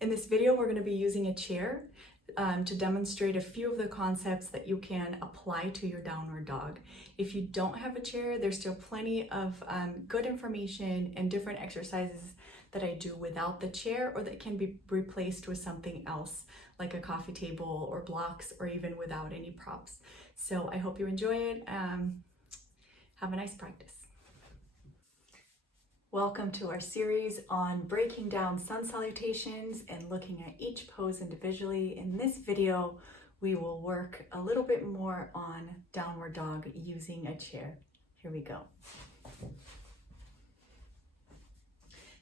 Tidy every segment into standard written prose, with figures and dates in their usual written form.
In this video, we're going to be using a chair to demonstrate a few of the concepts that you can apply to your downward dog. If you don't have a chair, there's still plenty of good information and different exercises that I do without the chair or that can be replaced with something else like a coffee table or blocks or even without any props. So I hope you enjoy it. Have a nice practice. Welcome to our series on breaking down sun salutations and looking at each pose individually. In this video, we will work a little bit more on downward dog using a chair. Here we go.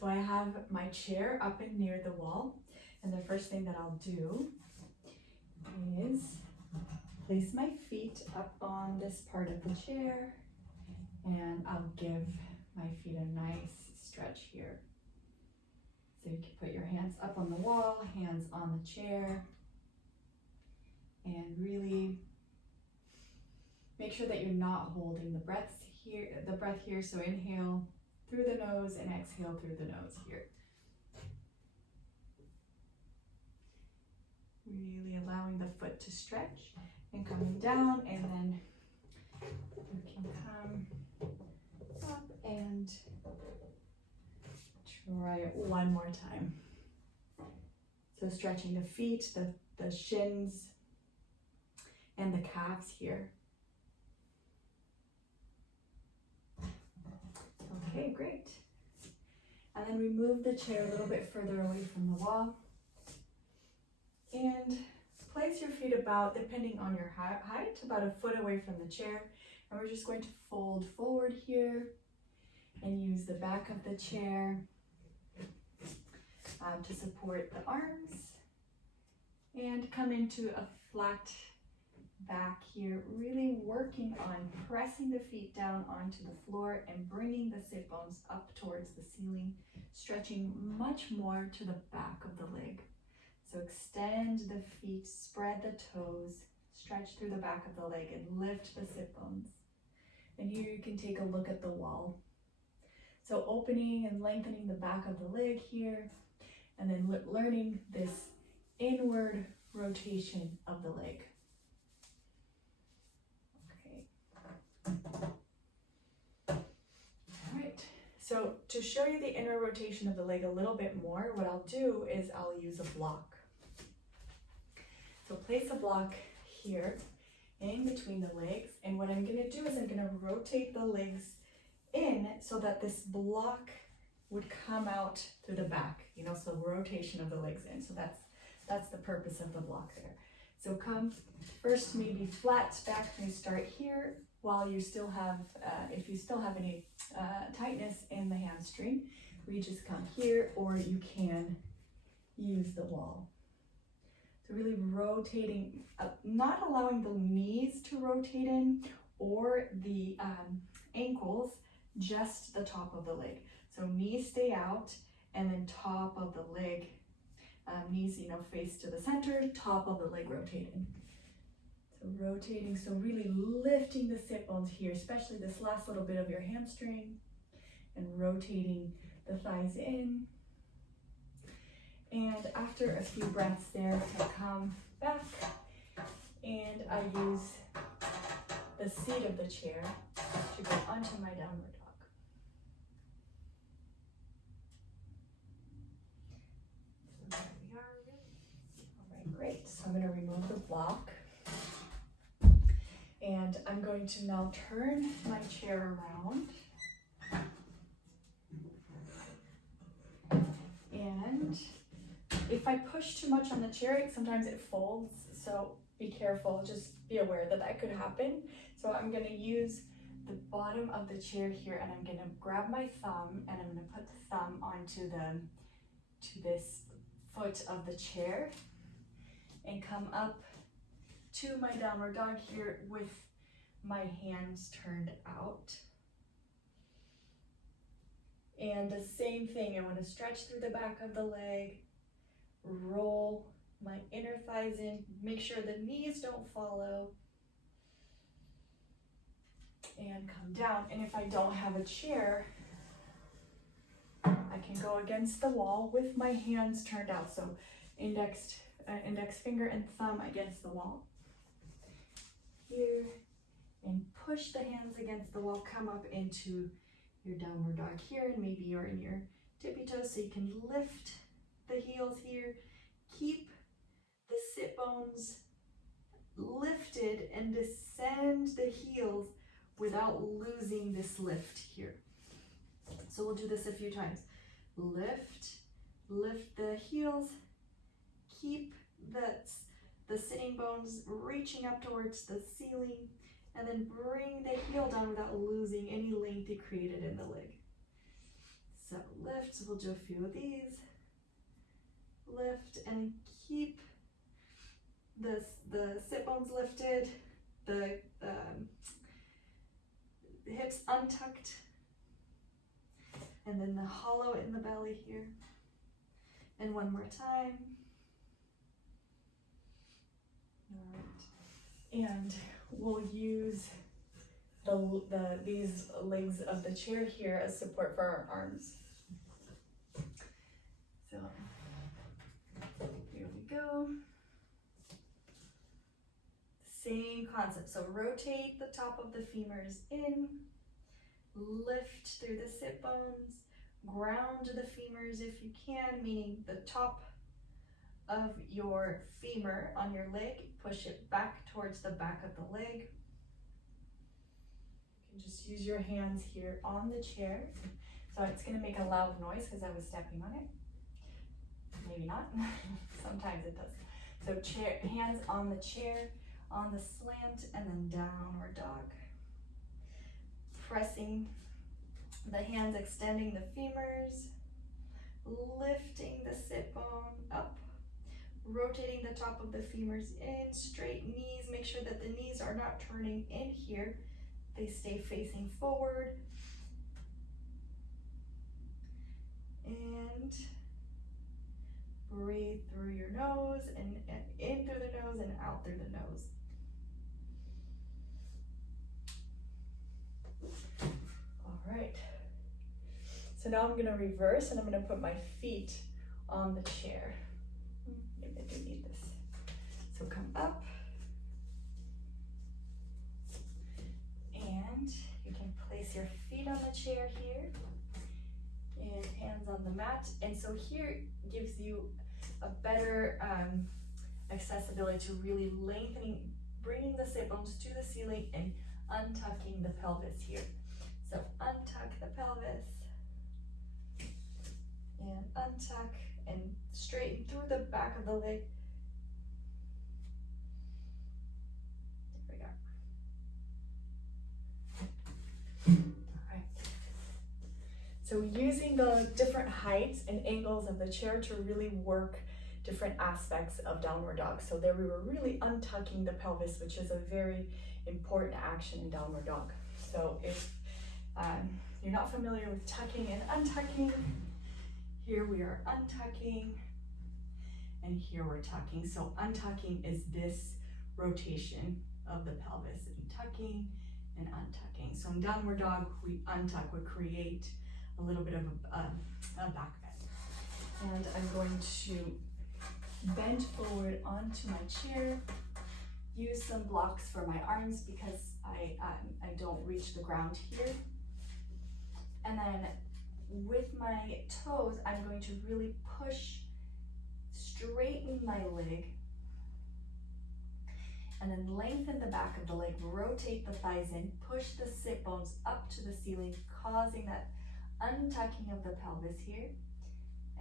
So I have my chair up and near the wall, and the first thing that I'll do is place my feet up on this part of the chair, and I'll give my feet a nice stretch here. So you can put your hands up on the wall, hands on the chair, and really make sure that you're not holding the breath here. So inhale through the nose and exhale through the nose here. Really allowing the foot to stretch and coming down, and then you can come up and try it one more time. So stretching the feet, the shins, and the calves here. Okay, great. And then we move the chair a little bit further away from the wall. And place your feet about, depending on your height, about a foot away from the chair. And we're just going to fold forward here and use the back of the chair to support the arms. And come into a flat back here, really working on pressing the feet down onto the floor and bringing the sit bones up towards the ceiling, stretching much more to the back of the leg. So extend the feet, spread the toes, stretch through the back of the leg and lift the sit bones. And here you can take a look at the wall. So opening and lengthening the back of the leg here, and then learning this inward rotation of the leg. All right, so to show you the inner rotation of the leg a little bit more, what I'll do is I'll use a block. So place a block here in between the legs, and what I'm going to do is I'm going to rotate the legs in so that this block would come out through the back, so rotation of the legs in. So that's the purpose of the block there. So come first, maybe flat back, and start here while you still have, if you still have any tightness in the hamstring, we just come here, or you can use the wall. So really rotating, not allowing the knees to rotate in or the ankles, just the top of the leg. So knees stay out, and then top of the leg, knees, face to the center, top of the leg rotated. So rotating, so really lifting the sit bones here, especially this last little bit of your hamstring, and rotating the thighs in. And after a few breaths there, I come back and I use the seat of the chair to go onto my downward dog. So there we are. All right, great. So I'm going to remove the block. And I'm going to now turn my chair around. And if I push too much on the chair, sometimes it folds. So be careful, just be aware that that could happen. So I'm going to use the bottom of the chair here, and I'm going to grab my thumb, and I'm going to put the thumb onto this foot of the chair and come up to my downward dog here with my hands turned out. And the same thing, I want to stretch through the back of the leg, roll my inner thighs in, make sure the knees don't follow, and come down. And if I don't have a chair, I can go against the wall with my hands turned out. So index finger and thumb against the wall. Here, and push the hands against the wall. Come up into your downward dog here, and maybe you're in your tippy toes, so you can lift the heels here. Keep the sit bones lifted and descend the heels without losing this lift here. So we'll do this a few times. Lift, lift the heels, keep the sitting bones reaching up towards the ceiling, and then bring the heel down without losing any length you created in the leg. So lift, so we'll do a few of these. Lift and keep the sit bones lifted, the hips untucked, and then the hollow in the belly here. And one more time. All right. And we'll use these legs of the chair here as support for our arms. So here we go. Same concept. So rotate the top of the femurs in, lift through the sit bones, ground the femurs if you can, meaning the top of your femur on your leg, push it back towards the back of the leg. You can just use your hands here on the chair. So it's going to make a loud noise because I was stepping on it. Maybe not. Sometimes it does. So hands on the chair, on the slant, and then downward dog. Pressing the hands, extending the femurs, lifting the sit bone up, rotating the top of the femurs in, straight knees. Make sure that the knees are not turning in here. They stay facing forward. And breathe through your nose, and in through the nose and out through the nose. All right. So now I'm going to reverse, and I'm going to put my feet on the chair. Maybe I do need this. So come up. And you can place your feet on the chair here. And hands on the mat. And so here gives you a better accessibility to really lengthening, bringing the sit bones to the ceiling and untucking the pelvis here. So untuck the pelvis and untuck and straighten through the back of the leg. There we go. All right. So using the different heights and angles of the chair to really work different aspects of downward dog. So there we were really untucking the pelvis, which is a very important action in downward dog. So if you're not familiar with tucking and untucking, here we are untucking, and here we're tucking. So untucking is this rotation of the pelvis, and tucking and untucking. So in downward dog, we untuck would create a little bit of a back bend. And I'm going to bend forward onto my chair, use some blocks for my arms because I don't reach the ground here. And then with my toes, I'm going to really push, straighten my leg, and then lengthen the back of the leg, rotate the thighs in, push the sit bones up to the ceiling, causing that untucking of the pelvis here.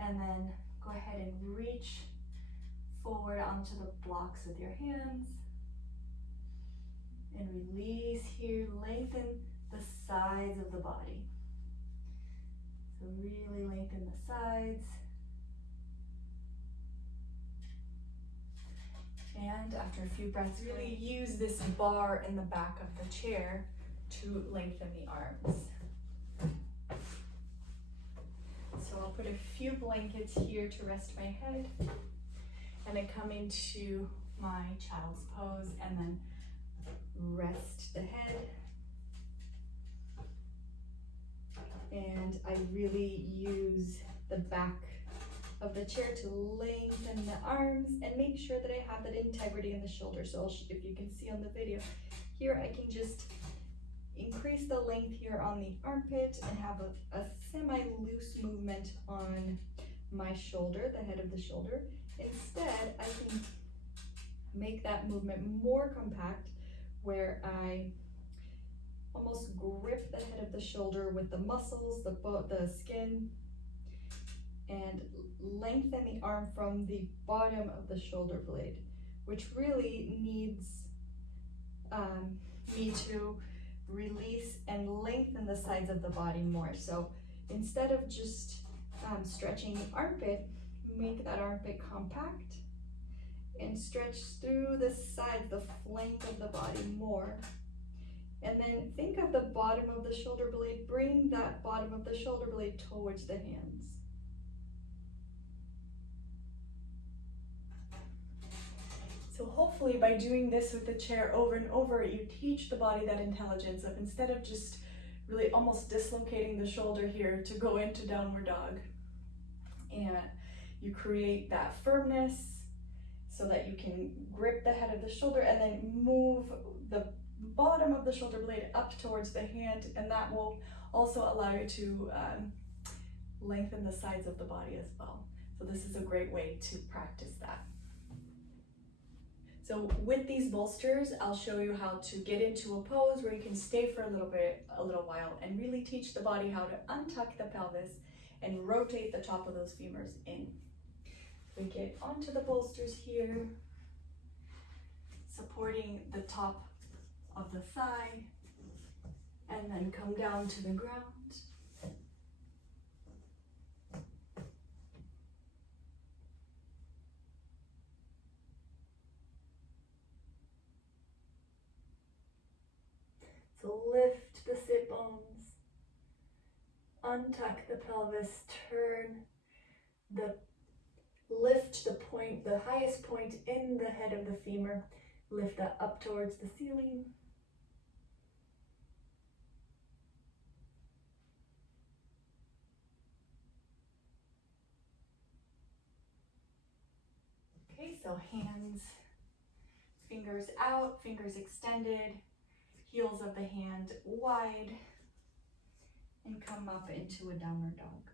And then go ahead and reach forward onto the blocks with your hands. And release here, lengthen the sides of the body. So really lengthen the sides. And after a few breaths, really use this bar in the back of the chair to lengthen the arms. So I'll put a few blankets here to rest my head, and then come into my child's pose, and then rest the head. And I really use the back of the chair to lengthen the arms and make sure that I have that integrity in the shoulder. So if you can see on the video, here I can just increase the length here on the armpit and have a semi-loose movement on my shoulder, the head of the shoulder. Instead, I can make that movement more compact where I almost grip the head of the shoulder with the muscles, the skin, and lengthen the arm from the bottom of the shoulder blade, which really needs me to release and lengthen the sides of the body more. So instead of just stretching the armpit, make that armpit compact and stretch through the sides, the flank of the body more. And then think of the bottom of the shoulder blade, bring that bottom of the shoulder blade towards the hands. So hopefully by doing this with the chair over and over, you teach the body that intelligence of instead of just really almost dislocating the shoulder here to go into downward dog. And you create that firmness so that you can grip the head of the shoulder and then move the bottom of the shoulder blade up towards the hand, and that will also allow you to lengthen the sides of the body as well. So this is a great way to practice that. So with these bolsters, I'll show you how to get into a pose where you can stay for a little while and really teach the body how to untuck the pelvis and rotate the top of those femurs in. We get onto the bolsters here, supporting the top of the thigh, and then come down to the ground. So lift the sit bones, untuck the pelvis, lift the point, the highest point in the head of the femur, lift that up towards the ceiling. Okay, so hands, fingers out, fingers extended, heels of the hand wide, and come up into a downward dog.